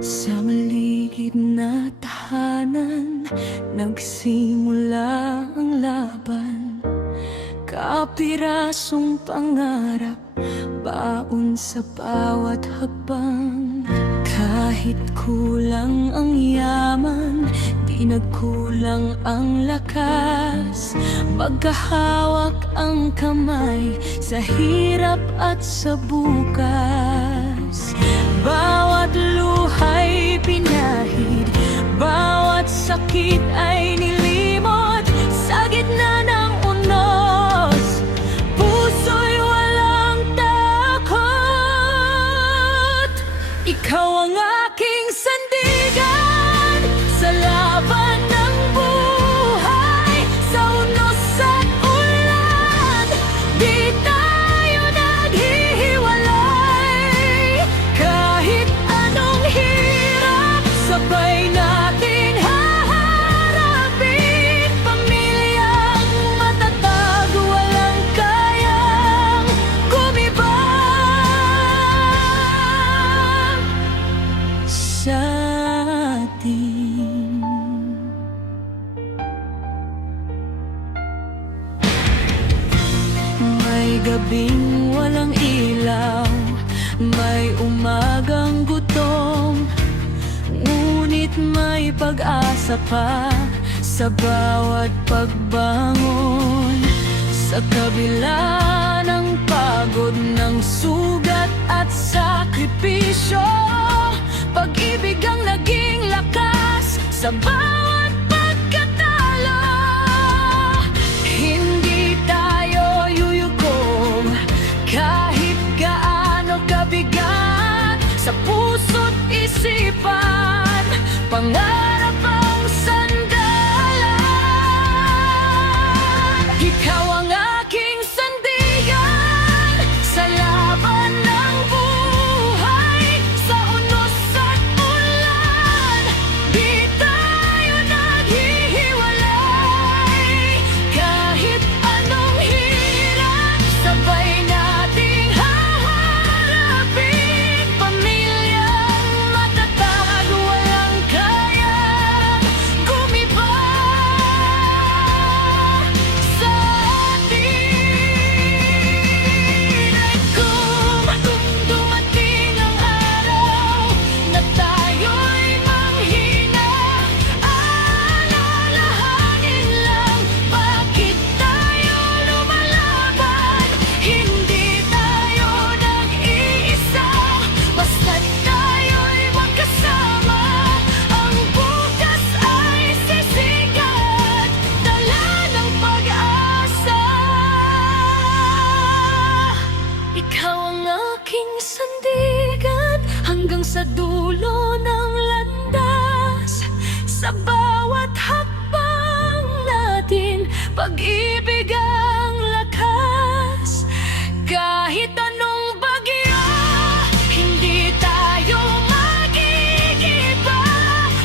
Sa maligid na tahanan, nagsimula ang laban. Kapirasong pangarap, baon sa bawat hakbang. Kahit kulang ang yaman, di nagkulang ang lakas. Magkahawak ang kamay sa hirap at sa bukas. Bawat luha'y pinahid, bawat sakit ay nilimot. Sa gitna ng unos, puso'y walang takot. Ikaw ang aking sandigan sa laban ng buhay. Sa unos at ulan, di tayo naghihiwalay. Kahit anong hirap, sabay nating haharapin. Pamilyang matatag, walang kayang kumibang sa atin. May gabing walang ilaw, may umagang gutom, ngunit may pag-asa pa sa bawat pagbangon. Sa kabila ng pagod, ng sugat at sakripisyo, pag-ibig ang naging lakas sa bawat pagkatalo. Hindi tayo yuyuko kahit gaano kabigat. Sa puso't isipan, pangarap ang sandalan. Ikaw ang aking sandigan sa laban ng buhay. Sa unos at ulan, di tayo naghihiwalay. Kahit anong hirap, sabay nating haharapin. Pamilyang matatag, walang kayang kumibang sa atin. Ay kung dumating ang araw na tayo'y manghina, alalahanin lang bakit tayo lumalaban. Hindi tayo nag-iisa, basta't tayo'y magkasama. Ang bukas ay sisikat, dala ng pag-asa. Ikaw ang aking sandigan hanggang sa dulo ng landas. Sa bawat hakbang natin, pag-ibig ang lakas. Kahit anong bagyo, hindi tayo magigiba.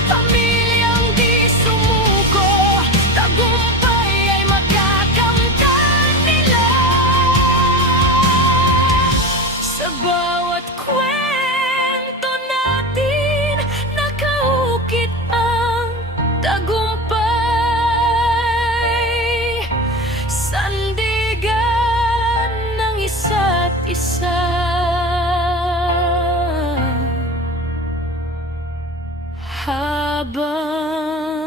Pamilyang di sumuko, tagumpay ay makakamtan nila. Sa bawat kwento natin, nakaukit ang tagumpay. Sandigan ng isa't isa. Habang